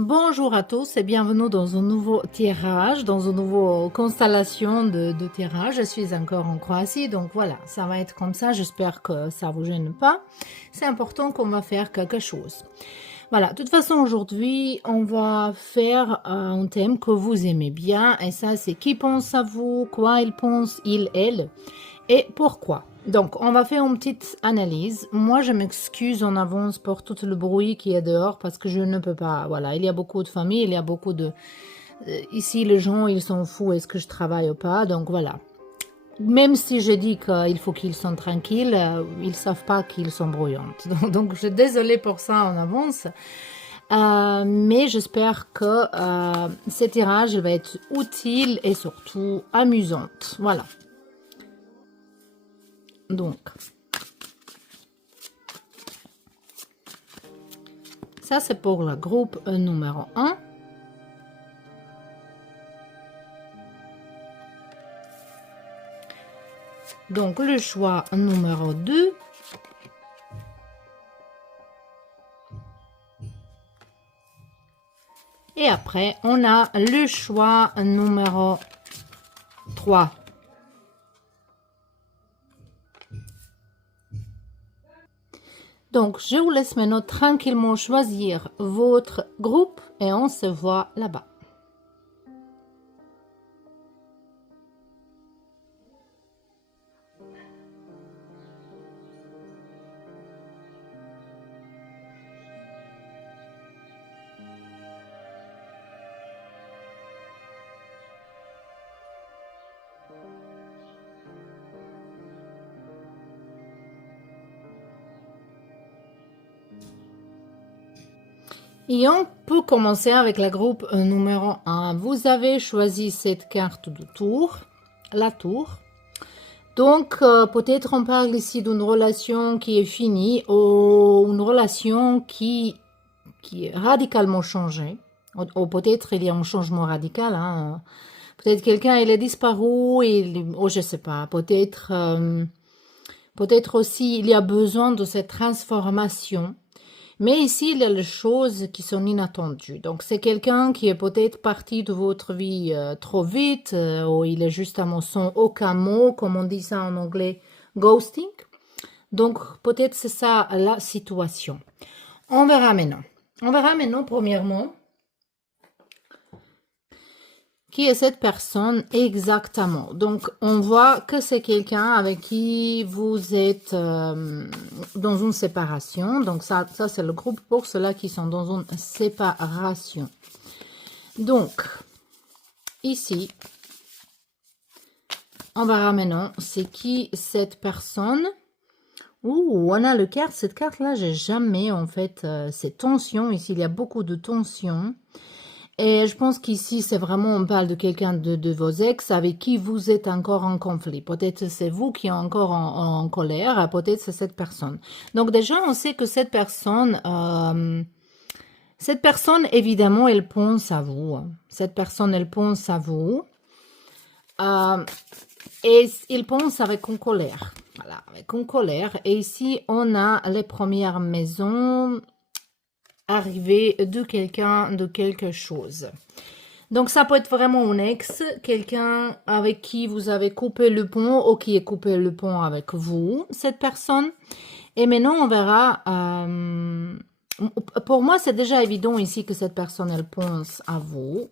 Bonjour à tous et bienvenue dans un nouveau tirage, dans une nouvelle constellation de tirages. Je suis encore en Croatie, donc voilà, ça va être comme ça. J'espère que ça vous gêne pas. C'est important qu'on va faire quelque chose. Voilà, de toute façon, aujourd'hui, on va faire un thème que vous aimez bien. Et ça, c'est qui pense à vous, quoi il pense, il, elle, et pourquoi. Donc, on va faire une petite analyse. Moi, je m'excuse en avance pour tout le bruit qui est dehors parce que je ne peux pas. Voilà, il y a beaucoup de familles, il y a beaucoup de... ici, les gens, ils s'en foutent, est-ce que je travaille ou pas. Donc, voilà. Même si je dis qu'il faut qu'ils sont tranquilles, ils ne savent pas qu'ils sont brouillantes. Donc, je suis désolée pour ça en avance. Mais j'espère que ce tirage il va être utile et surtout amusante. Voilà. Donc, ça c'est pour le groupe numéro 1. Donc, le choix numéro 2. Et après, on a le choix numéro 3. Donc, je vous laisse maintenant tranquillement choisir votre groupe et on se voit là-bas. Et on peut commencer avec le groupe numéro 1. Vous avez choisi cette carte du tour, la tour. Donc, peut-être on parle ici d'une relation qui est finie ou une relation qui est radicalement changée. Ou peut-être il y a un changement radical. Hein. Peut-être quelqu'un il est disparu, ou je sais pas. Peut-être aussi il y a besoin de cette transformation. Mais ici, il y a les choses qui sont inattendues. Donc, c'est quelqu'un qui est peut-être parti de votre vie trop vite, ou il est justement sans aucun mot, comme on dit ça en anglais, ghosting. Donc, peut-être c'est ça la situation. On verra maintenant. On verra maintenant, premièrement, qui est cette personne exactement. Donc, on voit que c'est quelqu'un avec qui vous êtes dans une séparation. Donc, ça c'est le groupe pour ceux-là qui sont dans une séparation. Donc, ici, on verra maintenant c'est qui cette personne. Ouh, on a le carte. Cette carte-là, j'ai jamais, en fait, c'est tension. Ici, il y a beaucoup de tension. Et je pense qu'ici, c'est vraiment, on parle de quelqu'un de vos ex avec qui vous êtes encore en conflit. Peut-être c'est vous qui êtes encore en colère, peut-être c'est cette personne. Donc déjà, on sait que cette personne, évidemment, elle pense à vous. Cette personne, elle pense à vous. Et il pense avec une colère. Voilà, avec une colère. Et ici, on a les premières maisons arrivée de quelqu'un, de quelque chose. Donc, ça peut être vraiment un ex, quelqu'un avec qui vous avez coupé le pont ou qui est coupé le pont avec vous, cette personne. Et maintenant, on verra. Pour moi, c'est déjà évident ici que cette personne, elle pense à vous.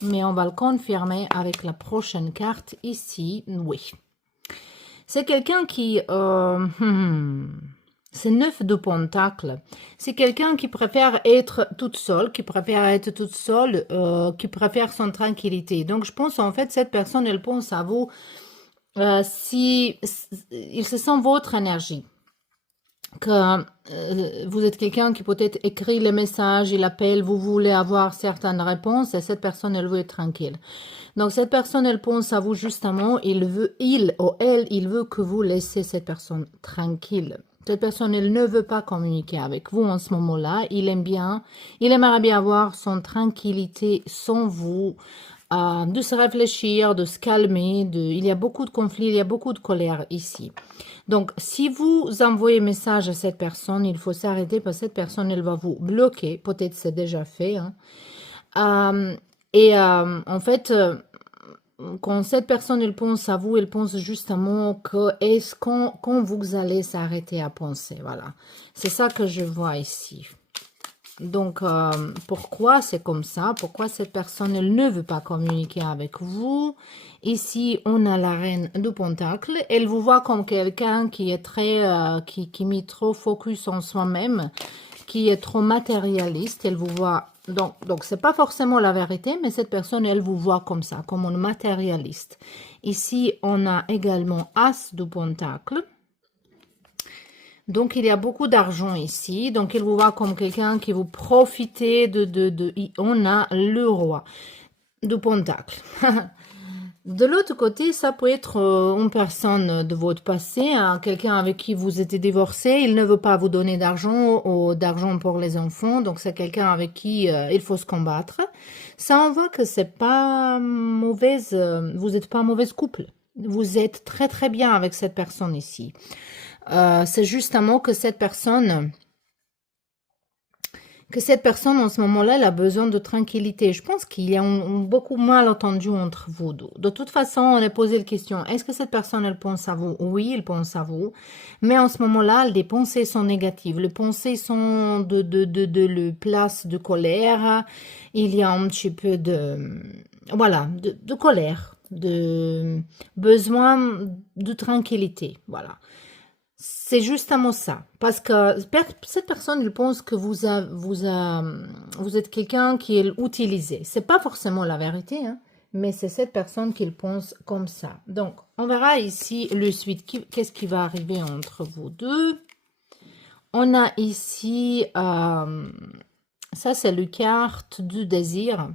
Mais on va le confirmer avec la prochaine carte ici. Oui. C'est quelqu'un qui... c'est 9 de pentacles. C'est quelqu'un qui préfère être toute seule, qui préfère son tranquillité. Donc, je pense, en fait, cette personne, elle pense à vous si il se sent votre énergie. Que vous êtes quelqu'un qui peut-être écrit les messages, il appelle, vous voulez avoir certaines réponses et cette personne, elle veut être tranquille. Donc, cette personne, elle pense à vous justement, il ou elle, il veut que vous laissez cette personne tranquille. Cette personne, elle ne veut pas communiquer avec vous en ce moment-là. Il aimerait bien avoir son tranquillité sans vous. de se réfléchir, de se calmer. Il y a beaucoup de conflits, il y a beaucoup de colère ici. Donc, si vous envoyez un message à cette personne, il faut s'arrêter parce que cette personne, elle va vous bloquer. Peut-être c'est déjà fait. Hein. En fait, quand cette personne, elle pense à vous, elle pense justement que est-ce quand vous allez s'arrêter à penser. Voilà. C'est ça que je vois ici. Donc, pourquoi c'est comme ça? Pourquoi cette personne, elle ne veut pas communiquer avec vous? Ici, on a la reine de Pentacle. Elle vous voit comme quelqu'un qui est très, qui met trop focus en soi-même, qui est trop matérialiste. Elle vous voit, donc c'est pas forcément la vérité, mais cette personne, elle vous voit comme ça, comme un matérialiste. Ici, on a également As de Pentacle. Donc, il y a beaucoup d'argent ici. Donc, il vous voit comme quelqu'un qui vous profitez On a le roi de Pentacle. De l'autre côté, ça peut être une personne de votre passé, hein, quelqu'un avec qui vous étiez divorcé. Il ne veut pas vous donner d'argent ou d'argent pour les enfants. Donc, c'est quelqu'un avec qui il faut se combattre. Ça, on voit que c'est pas mauvaise. Vous n'êtes pas un mauvais couple. Vous êtes très, très bien avec cette personne ici. C'est justement que cette personne en ce moment-là, elle a besoin de tranquillité. Je pense qu'il y a beaucoup malentendu entre vous deux. De toute façon, on a posé la question, est-ce que cette personne, elle pense à vous? Oui, elle pense à vous. Mais en ce moment-là, les pensées sont négatives. Les pensées sont de place de colère. Il y a un petit peu voilà, de colère, de besoin de tranquillité. Voilà. C'est justement ça. Parce que cette personne, elle pense que vous êtes quelqu'un qui est utilisé. C'est pas forcément la vérité, hein, mais c'est cette personne qui pense comme ça. Donc, on verra ici le suite. Qu'est-ce qui va arriver entre vous deux? On a ici, ça c'est le carte du désir,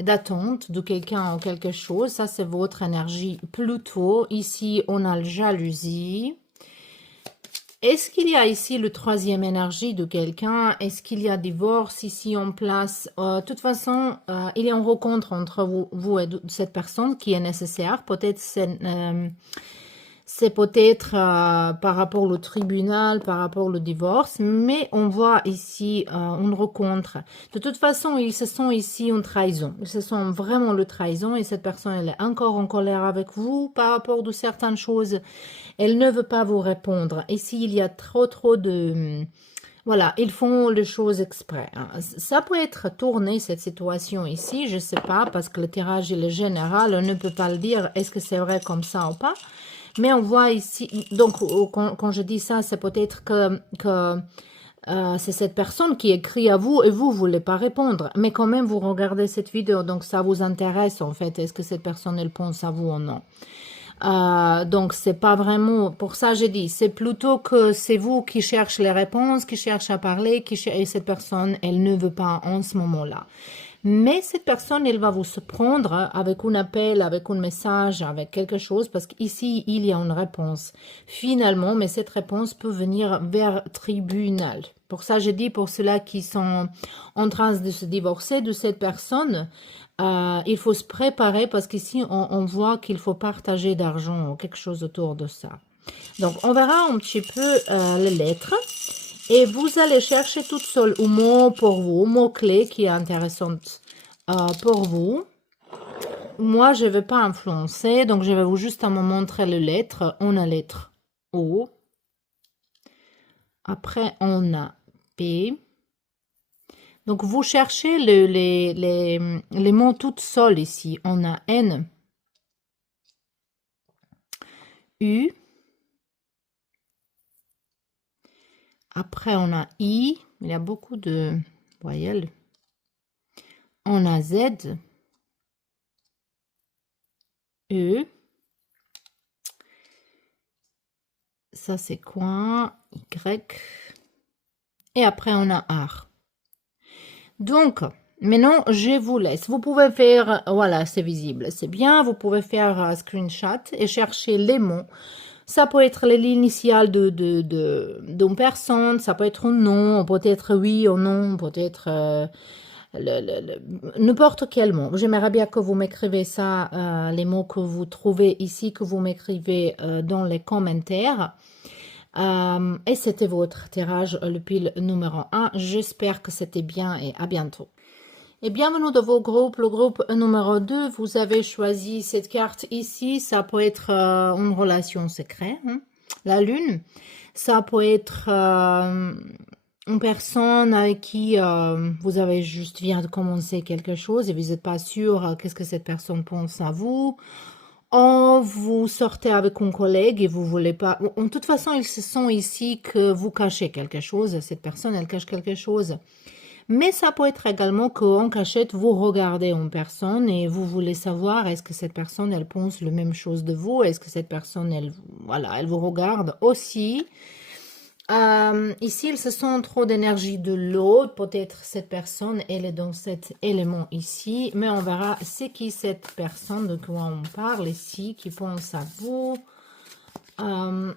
d'attente de quelqu'un ou quelque chose. Ça c'est votre énergie Pluto. Ici, on a la jalousie. Est-ce qu'il y a ici le troisième énergie de quelqu'un? Est-ce qu'il y a divorce ici en place? De toute façon, il y a une rencontre entre vous et cette personne qui est nécessaire. Peut-être c'est peut-être par rapport au tribunal, par rapport au divorce, mais on voit ici une rencontre. De toute façon, ils se sont ici en trahison. Ils se sont vraiment le trahison et cette personne, elle est encore en colère avec vous par rapport à certaines choses. Elle ne veut pas vous répondre. Ici, il y a trop de... Voilà, ils font les choses exprès. Ça peut être tourné, cette situation ici, je ne sais pas, parce que le tirage il est général, on ne peut pas le dire, est-ce que c'est vrai comme ça ou pas. Mais on voit ici, donc quand je dis ça, c'est peut-être que c'est cette personne qui écrit à vous et vous ne voulez pas répondre. Mais quand même, vous regardez cette vidéo, donc ça vous intéresse en fait. Est-ce que cette personne, elle pense à vous ou non? Donc c'est pas vraiment, pour ça j'ai dit, c'est plutôt que c'est vous qui cherchez les réponses, qui cherchez à parler, et cette personne, elle ne veut pas en ce moment-là. Mais cette personne, elle va vous se prendre avec un appel, avec un message, avec quelque chose, parce qu'ici, il y a une réponse. Finalement, mais cette réponse peut venir vers tribunal. Pour ça, j'ai dit, pour ceux-là qui sont en train de se divorcer de cette personne, il faut se préparer parce qu'ici, on voit qu'il faut partager d'argent ou quelque chose autour de ça. Donc, on verra un petit peu les lettres. Et vous allez chercher toute seule un mot pour vous, un mot-clé qui est intéressant pour vous. Moi, je ne vais pas influencer, donc je vais vous juste me montrer les lettres. On a lettre O. Après, on a P. Donc, vous cherchez les mots toutes seules ici. On a N, U. Après, on a I. Il y a beaucoup de voyelles. On a Z. E. Ça, c'est quoi? Y. Et après, on a R. Donc, maintenant, je vous laisse. Vous pouvez faire, voilà, c'est visible, c'est bien. Vous pouvez faire un screenshot et chercher les mots. Ça peut être l'initiale d'une personne, ça peut être un nom, peut-être oui ou non, peut-être n'importe quel mot. J'aimerais bien que vous m'écrivez ça, les mots que vous trouvez ici, que vous m'écrivez dans les commentaires. Et c'était votre tirage, le pile numéro 1. J'espère que c'était bien et à bientôt. Et bienvenue dans vos groupes. Le groupe numéro 2, vous avez choisi cette carte ici. Ça peut être une relation secrète, hein, la lune. Ça peut être une personne avec qui vous avez juste vient de commencer quelque chose et vous n'êtes pas sûr qu'est-ce que cette personne pense à vous. Ou vous sortez avec un collègue et vous voulez pas... En toute façon, ils se sont ici que vous cachez quelque chose. Cette personne, elle cache quelque chose. Mais ça peut être également qu'en cachette, vous regardez une personne et vous voulez savoir est-ce que cette personne, elle pense la même chose de vous, est-ce que cette personne, elle, voilà, elle vous regarde aussi. Ici, il se sent trop d'énergie de l'autre. Peut-être cette personne, elle est dans cet élément ici. Mais on verra c'est qui cette personne de quoi on parle ici, qui pense à vous. On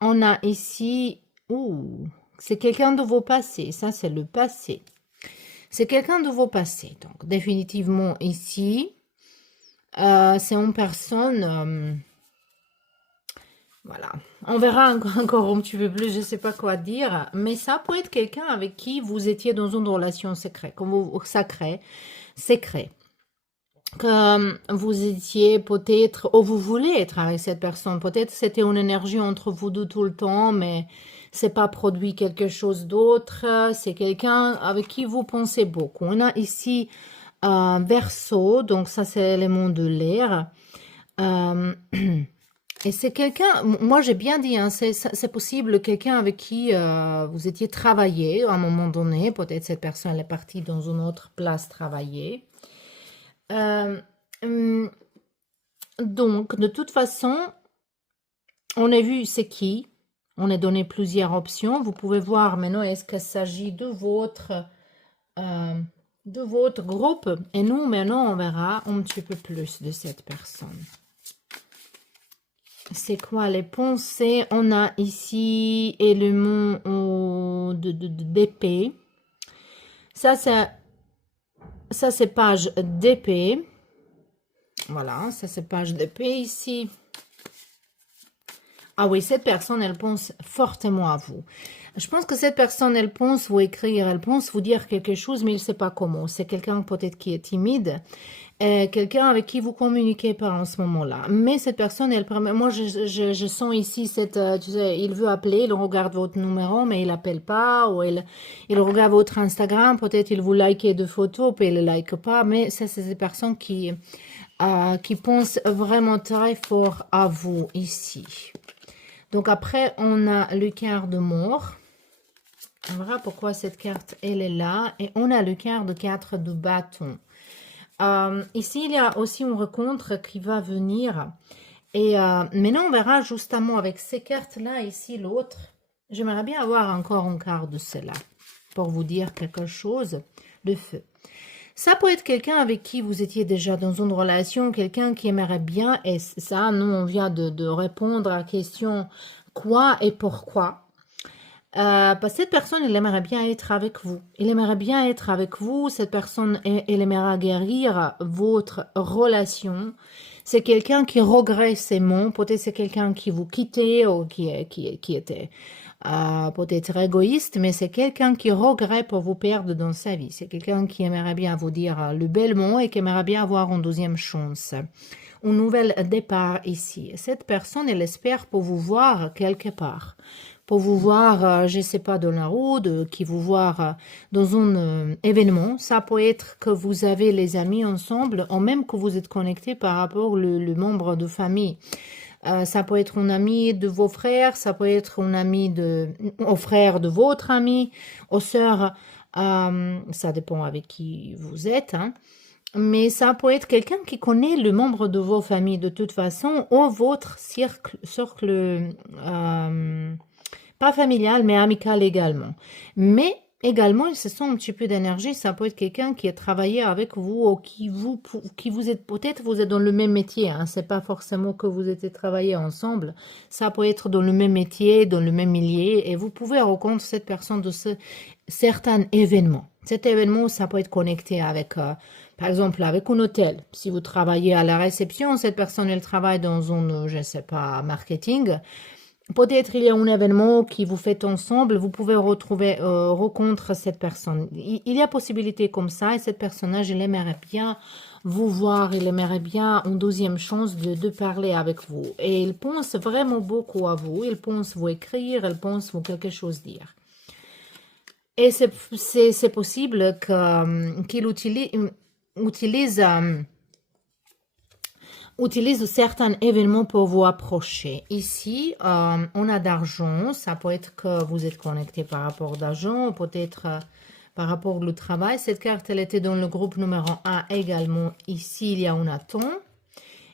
a ici... c'est quelqu'un de vos passés. Ça, c'est le passé. C'est quelqu'un de vos passés. Donc, définitivement ici, c'est une personne... voilà, on verra encore un petit peu plus, je ne sais pas quoi dire, mais ça peut être quelqu'un avec qui vous étiez dans une relation secrète, secret, que vous étiez peut-être, ou vous voulez être avec cette personne, peut-être c'était une énergie entre vous deux tout le temps, mais c'est pas produit quelque chose d'autre, c'est quelqu'un avec qui vous pensez beaucoup. On a ici Verseau, donc ça c'est l'élément de l'air. Et c'est quelqu'un, moi j'ai bien dit, hein, c'est possible, quelqu'un avec qui vous étiez travaillé à un moment donné, peut-être cette personne est partie dans une autre place travailler. Donc, de toute façon, on a vu c'est qui, on a donné plusieurs options. Vous pouvez voir maintenant, est-ce qu'il s'agit de votre groupe. Et nous, maintenant, on verra un petit peu plus de cette personne. C'est quoi les pensées? On a ici élément d'épée. Ça, c'est page d'épée. Voilà, ça, c'est page d'épée ici. Ah oui, cette personne, elle pense fortement à vous. Je pense que cette personne, elle pense vous écrire, elle pense vous dire quelque chose, mais il ne sait pas comment. C'est quelqu'un peut-être qui est timide. Quelqu'un avec qui vous communiquez pas en ce moment-là. Mais cette personne, elle permet... Moi, je sens ici cette... tu sais, il veut appeler, il regarde votre numéro, mais il appelle pas. Ou il regarde votre Instagram, peut-être il vous like de photos, puis il ne like pas. Mais ça, c'est des personnes qui pensent vraiment très fort à vous ici. Donc après, on a le quart de mort. On verra pourquoi cette carte, elle est là. Et on a le quart de 4 de bâton. Ici, il y a aussi une rencontre qui va venir. Et maintenant, on verra justement avec ces cartes-là, ici, l'autre. J'aimerais bien avoir encore un quart de cela pour vous dire quelque chose. Le feu. Ça peut être quelqu'un avec qui vous étiez déjà dans une relation, quelqu'un qui aimerait bien, et ça, nous, on vient de répondre à la question quoi et pourquoi. Parce que cette personne, elle aimerait bien être avec vous. Il aimerait bien être avec vous. Cette personne, elle aimerait guérir votre relation. C'est quelqu'un qui regrette ses mots. Peut-être c'est quelqu'un qui vous quittait ou qui était peut-être égoïste, mais c'est quelqu'un qui regrette pour vous perdre dans sa vie. C'est quelqu'un qui aimerait bien vous dire le bel mot et qui aimerait bien avoir une deuxième chance. Un nouvel départ ici. Cette personne, elle espère pour vous voir quelque part. Pour vous voir, je ne sais pas, dans la route, qui vous voir dans un événement. Ça peut être que vous avez les amis ensemble, ou même que vous êtes connecté par rapport au membre de famille. Ça peut être un ami de vos frères, ça peut être un ami au frère de votre ami, aux sœurs, ça dépend avec qui vous êtes, hein. Mais ça peut être quelqu'un qui connaît le membre de vos familles de toute façon, ou votre cercle pas familial, mais amical également. Mais également, il se sent un petit peu d'énergie. Ça peut être quelqu'un qui a travaillé avec vous ou qui vous êtes, peut-être vous êtes dans le même métier. Hein. C'est pas forcément que vous êtes travaillé ensemble. Ça peut être dans le même métier, dans le même milieu. Et vous pouvez rencontrer cette personne de certains événements. Cet événement, ça peut être connecté avec, par exemple, avec un hôtel. Si vous travaillez à la réception, cette personne, elle travaille dans un, je ne sais pas, marketing. Peut-être il y a un événement qui vous fait ensemble, vous pouvez retrouver, rencontrer cette personne. Il y a possibilité comme ça et cette personnage, il aimerait bien vous voir, il aimerait bien une deuxième chance de parler avec vous. Et il pense vraiment beaucoup à vous, il pense vous écrire, il pense vous quelque chose dire. Et c'est possible qu'il utilise, utilise certains événements pour vous approcher. Ici, on a d'argent. Ça peut être que vous êtes connecté par rapport d'argent, peut-être par rapport au travail. Cette carte, elle était dans le groupe numéro 1 également. Ici, il y a un attend.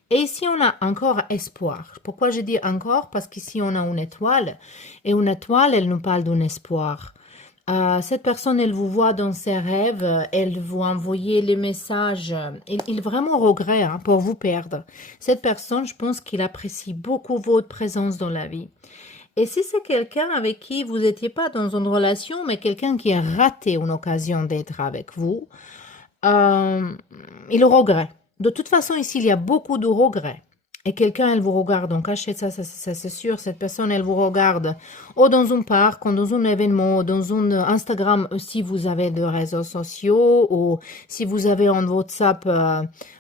Et ici, on a encore espoir. Pourquoi je dis encore? Parce qu'ici, on a une étoile. Et une étoile, elle nous parle d'un espoir. Cette personne, elle vous voit dans ses rêves, elle vous envoie les messages. Il vraiment regrette pour vous perdre. Cette personne, je pense qu'il apprécie beaucoup votre présence dans la vie. Et si c'est quelqu'un avec qui vous n'étiez pas dans une relation, mais quelqu'un qui a raté une occasion d'être avec vous, il regrette. De toute façon, ici, il y a beaucoup de regrets. Et quelqu'un, elle vous regarde en cachette, ça c'est sûr. Cette personne, elle vous regarde ou dans un parc, ou dans un événement, ou dans un Instagram, si vous avez des réseaux sociaux, ou si vous avez en WhatsApp,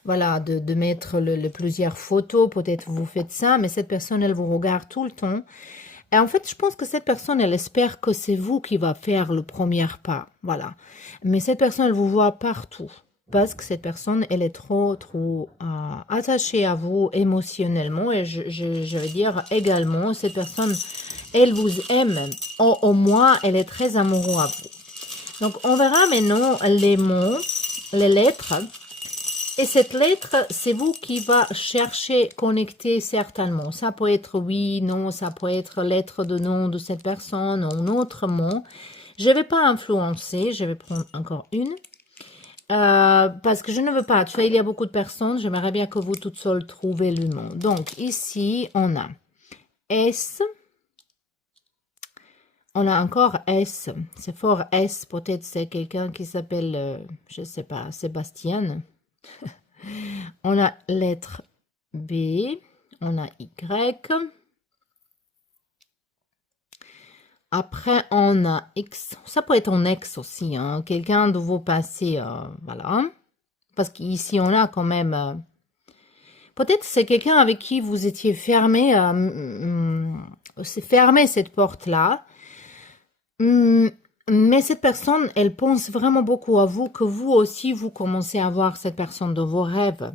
voilà, de mettre plusieurs photos, peut-être vous faites ça, mais cette personne, elle vous regarde tout le temps. Et en fait, je pense que cette personne, elle espère que c'est vous qui va faire le premier pas, voilà. Mais cette personne, elle vous voit partout. Parce que cette personne, elle est trop attachée à vous émotionnellement. Et je veux dire également, cette personne, elle vous aime. Au moins, elle est très amoureuse à vous. Donc, on verra maintenant les mots, les lettres. Et cette lettre, c'est vous qui va chercher, connecter certains mots. Ça peut être oui, non, ça peut être lettre de nom de cette personne ou un autre mot. Je ne vais pas influencer, je vais prendre encore une. Parce que je ne veux pas, tu sais, il y a beaucoup de personnes, j'aimerais bien que vous toutes seules trouvez le nom. Donc, ici, on a S. On a encore S. C'est fort S. Peut-être c'est quelqu'un qui s'appelle, je ne sais pas, Sébastien. On a lettre B. On a Y. Après, on a X. Ça peut être un ex aussi, hein. Quelqu'un de vos passés, voilà. Parce qu'ici, on a quand même... peut-être c'est quelqu'un avec qui vous étiez fermé, c'est fermé cette porte-là. Mais cette personne, elle pense vraiment beaucoup à vous, que vous aussi, vous commencez à voir cette personne de vos rêves.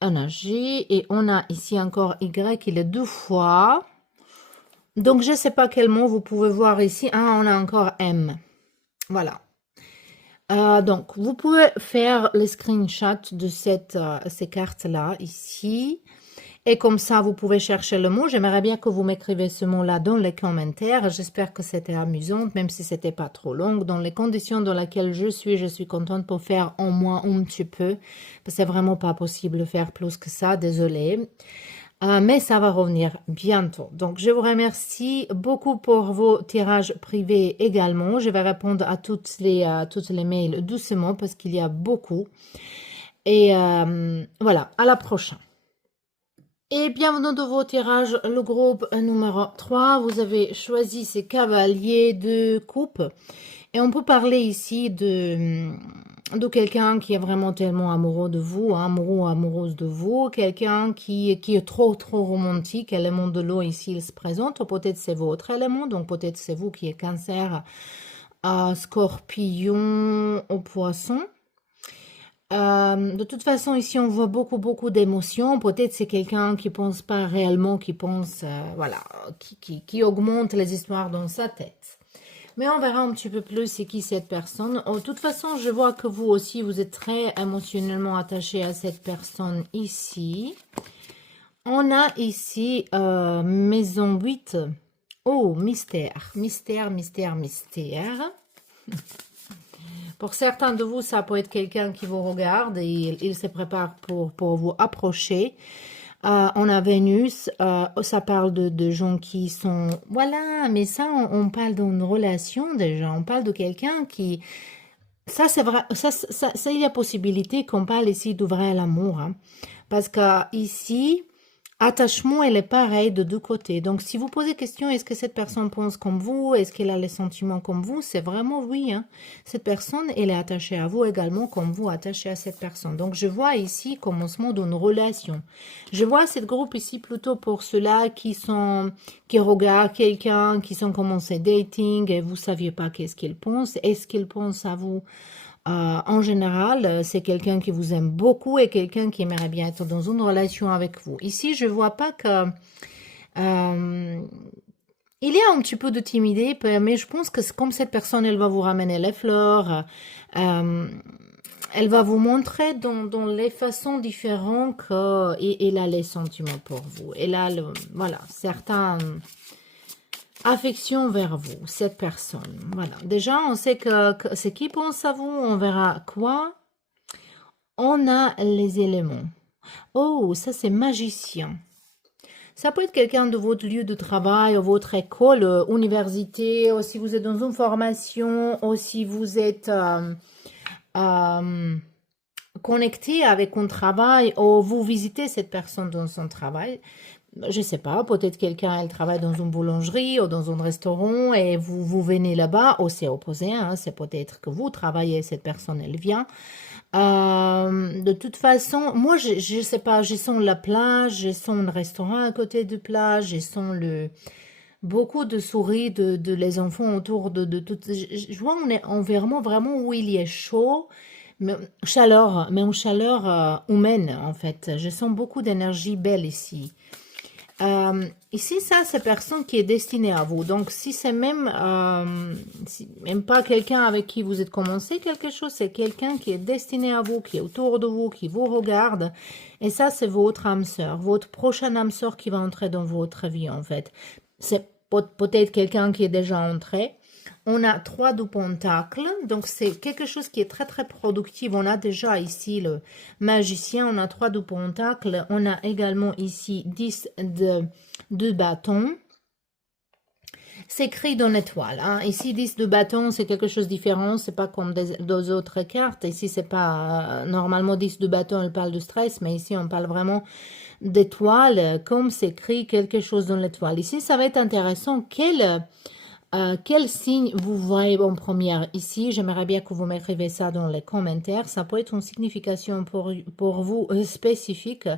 On a G et on a ici encore Y, il est 2 fois. Donc, je ne sais pas quel mot vous pouvez voir ici. Ah, on a encore M. Voilà. Donc, vous pouvez faire le screenshot de ces cartes-là ici. Et comme ça, vous pouvez chercher le mot. J'aimerais bien que vous m'écrivez ce mot-là dans les commentaires. J'espère que c'était amusant, même si c'était pas trop long. Dans les conditions dans lesquelles je suis contente pour faire au moins un petit peu. C'est vraiment pas possible de faire plus que ça, désolée. Mais ça va revenir bientôt. Donc, je vous remercie beaucoup pour vos tirages privés également. Je vais répondre à toutes les mails doucement parce qu'il y a beaucoup. Et voilà, à la prochaine. Et bienvenue dans vos tirages, le groupe numéro 3. Vous avez choisi ces cavaliers de coupe. Et on peut parler ici de quelqu'un qui est vraiment tellement amoureux de vous, hein, amoureux ou amoureuse de vous, quelqu'un qui est trop romantique. L'élément de l'eau ici, il se présente, ou peut-être c'est votre élément, donc peut-être c'est vous qui êtes cancer, scorpion ou poisson. De toute façon, ici, on voit beaucoup d'émotions. Peut-être c'est quelqu'un qui pense pas réellement, qui pense, voilà, qui augmente les histoires dans sa tête. Mais on verra un petit peu plus c'est qui cette personne. De toute façon, je vois que vous aussi, vous êtes très émotionnellement attaché à cette personne ici. On a ici maison 8. Oh, mystère. Mystère. Pour certains de vous, ça peut être quelqu'un qui vous regarde et il se prépare pour vous approcher. On a Vénus, ça parle de gens qui sont... Voilà, mais ça, on parle d'une relation déjà. On parle de quelqu'un qui... Ça, c'est vrai, ça, il y a possibilité qu'on parle ici de vrai l'amour, hein. Parce que ici, attachement, elle est pareille de deux côtés. Donc, si vous posez question, est-ce que cette personne pense comme vous? Est-ce qu'elle a les sentiments comme vous? C'est vraiment oui, hein. Cette personne, elle est attachée à vous également comme vous attachez à cette personne. Donc, je vois ici commencement d'une relation. Je vois cette groupe ici plutôt pour ceux-là qui regardent quelqu'un, qui sont commencé dating et vous saviez pas qu'est-ce qu'ils pensent. Est-ce qu'ils pensent à vous? En général, c'est quelqu'un qui vous aime beaucoup et quelqu'un qui aimerait bien être dans une relation avec vous. Ici, je vois pas que... euh, il y a un petit peu de timidité, mais je pense que comme cette personne, elle va vous ramener les fleurs, euh, elle va vous montrer dans les façons différentes qu'elle a les sentiments pour vous. Elle a, voilà, certains affection vers vous, cette personne. Voilà. Déjà, on sait que ce qui pense à vous, on verra quoi. On a les éléments. Oh, ça c'est magicien. Ça peut être quelqu'un de votre lieu de travail, ou votre école, université, ou si vous êtes dans une formation, ou si vous êtes euh, connecté avec un travail, ou vous visitez cette personne dans son travail. Je sais pas, peut-être quelqu'un, elle travaille dans une boulangerie ou dans un restaurant et vous venez là-bas, ou c'est opposé, hein, c'est peut-être que vous travaillez, cette personne, elle vient. De toute façon, moi, je sais pas, je sens la plage, je sens le restaurant à côté de plage, je sens beaucoup de souris de les enfants autour de tout. Je vois, on est environnement vraiment où il y a chaud, mais mais une chaleur humaine, en fait. Je sens beaucoup d'énergie belle ici. Ici, ça, c'est personne qui est destiné à vous. Donc, si c'est même pas quelqu'un avec qui vous êtes commencé quelque chose, c'est quelqu'un qui est destiné à vous, qui est autour de vous, qui vous regarde. Et ça, c'est votre âme sœur, votre prochaine âme sœur qui va entrer dans votre vie, en fait. C'est peut-être quelqu'un qui est déjà entré. On a 3 de pentacles, donc c'est quelque chose qui est très très productif. On a déjà ici le magicien, on a 3 de pentacles, on a également ici 10 de bâtons. C'est écrit dans l'étoile, hein. Ici 10 de bâtons, c'est quelque chose de différent, c'est pas comme des autres cartes. Ici c'est pas, normalement 10 de bâtons, elle parle de stress, mais ici on parle vraiment d'étoile, comme c'est écrit quelque chose dans l'étoile. Ici ça va être intéressant, quel signe vous voyez en première ici? J'aimerais bien que vous m'écrivez ça dans les commentaires. Ça peut être une signification pour vous spécifique.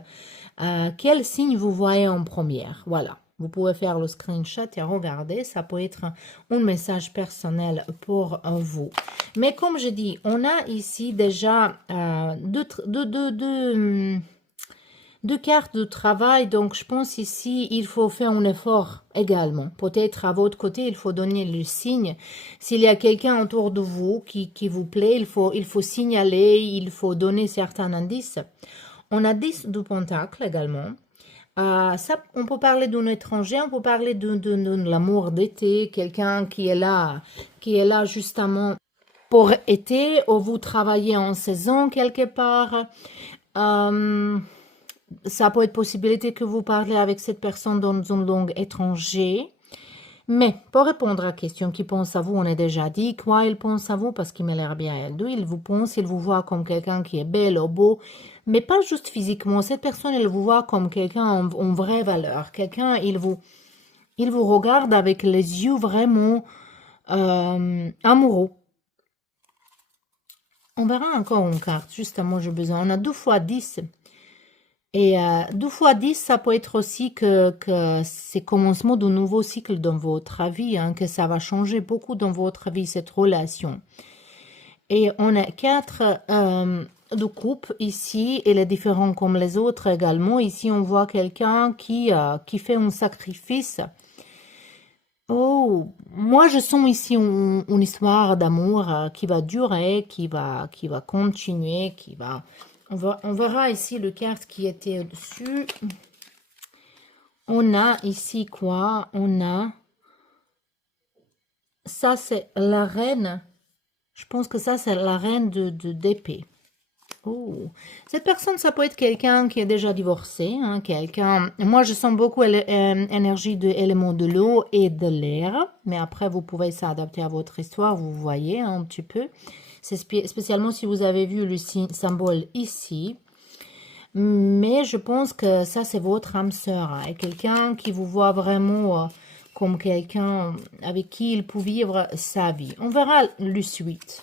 Quel signe vous voyez en première? Voilà. Vous pouvez faire le screenshot et regarder. Ça peut être un message personnel pour vous. Mais comme je dis, on a ici déjà deux cartes de travail, donc je pense ici, il faut faire un effort également. Peut-être à votre côté, il faut donner le signe. S'il y a quelqu'un autour de vous qui vous plaît, il faut signaler, il faut donner certains indices. On a 10 de pentacles également. Ça, on peut parler d'un étranger, on peut parler de l'amour d'été, quelqu'un qui est là justement pour été, ou vous travaillez en saison quelque part. Ça peut être possibilité que vous parlez avec cette personne dans une langue étrangère. Mais pour répondre à la question qui pense à vous, on a déjà dit quoi il pense à vous parce qu'il m'a l'air bien elle. Il vous pense, il vous voit comme quelqu'un qui est belle ou beau, mais pas juste physiquement. Cette personne, elle vous voit comme quelqu'un en vraie valeur. Quelqu'un, il vous regarde avec les yeux vraiment amoureux. On verra encore une carte, justement, j'ai besoin. On a 2 fois 10. Et 2 fois 10, ça peut être aussi que c'est commencement d'un nouveau cycle dans votre vie, hein, que ça va changer beaucoup dans votre vie, cette relation. Et on a 4 de coupe ici, elle est différente comme les autres également. Ici, on voit quelqu'un qui fait un sacrifice. Oh, moi je sens ici une histoire d'amour qui va durer, qui va continuer, on verra ici le carte qui était au-dessus. On a ici quoi? On a... Ça, c'est la reine. Je pense que ça, c'est la reine d'épée. Oh, cette personne, ça peut être quelqu'un qui est déjà divorcé, hein, quelqu'un. Moi, je sens beaucoup énergie de éléments de l'eau et de l'air, mais après, vous pouvez s'adapter à votre histoire, vous voyez un petit peu. C'est spécialement si vous avez vu le symbole ici. Mais je pense que ça, c'est votre âme sœur, hein, et quelqu'un qui vous voit vraiment comme quelqu'un avec qui il peut vivre sa vie. On verra le suite.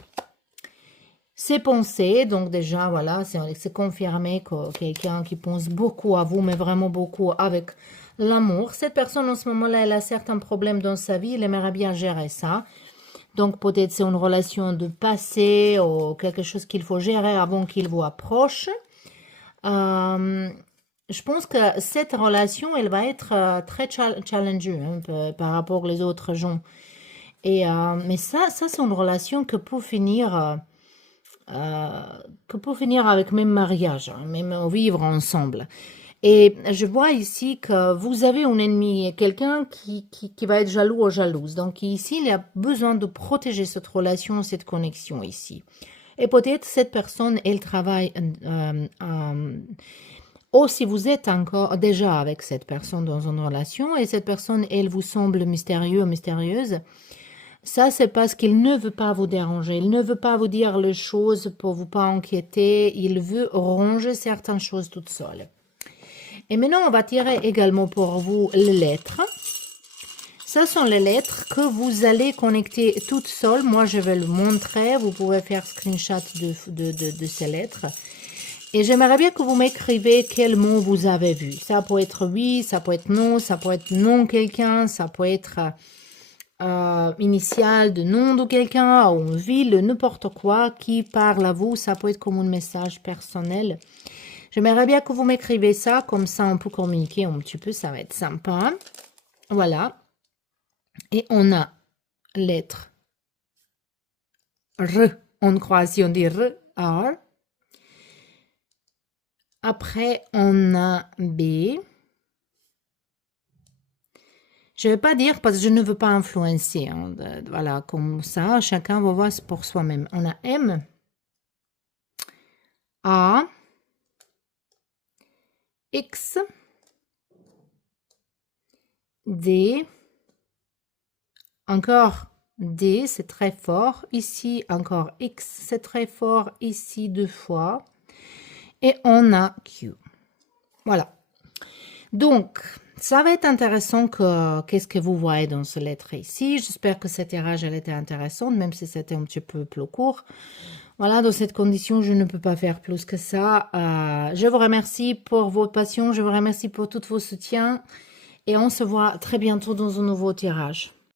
Ses pensées, donc déjà, voilà, c'est confirmé que quelqu'un qui pense beaucoup à vous, mais vraiment beaucoup avec l'amour. Cette personne, en ce moment-là, elle a certains problèmes dans sa vie, elle aimerait bien gérer ça. Donc, peut-être c'est une relation de passé ou quelque chose qu'il faut gérer avant qu'il vous approche. Je pense que cette relation, elle va être très challengée hein, par rapport aux autres gens. Mais ça c'est une relation que peut finir avec même mariage, hein, même vivre ensemble. Et je vois ici que vous avez un ennemi, quelqu'un qui va être jaloux ou jalouse. Donc ici, il y a besoin de protéger cette relation, cette connexion ici. Et peut-être cette personne, elle travaille, ou si vous êtes encore déjà avec cette personne dans une relation et cette personne, elle vous semble mystérieux, mystérieuse, ça, c'est parce qu'il ne veut pas vous déranger. Il ne veut pas vous dire les choses pour vous pas inquiéter. Il veut ranger certaines choses toutes seules. Et maintenant, on va tirer également pour vous les lettres. Ce sont les lettres que vous allez connecter toutes seules. Moi, je vais le montrer. Vous pouvez faire screenshot de ces lettres. Et j'aimerais bien que vous m'écrivez quel mot vous avez vu. Ça peut être oui, ça peut être non, ça peut être non quelqu'un, ça peut être initial de nom de quelqu'un, ou une ville, n'importe quoi qui parle à vous. Ça peut être comme un message personnel. J'aimerais bien que vous m'écrivez ça, comme ça on peut communiquer un petit peu, ça va être sympa. Voilà. Et on a lettre R. En croatie, on dit R, R. Après, on a B. Je ne vais pas dire parce que je ne veux pas influencer. Hein, voilà, comme ça, chacun va voir pour soi-même. On a M, A, X, D, encore D, c'est très fort. Ici, encore X, c'est très fort. Ici, 2 fois. Et on a Q. Voilà. Donc, ça va être intéressant qu'est-ce que vous voyez dans ce lettre ici. J'espère que cette tirage, elle était intéressante, même si c'était un petit peu plus court. Voilà, dans cette condition, je ne peux pas faire plus que ça. Je vous remercie pour votre passion, je vous remercie pour tous vos soutiens. Et on se voit très bientôt dans un nouveau tirage.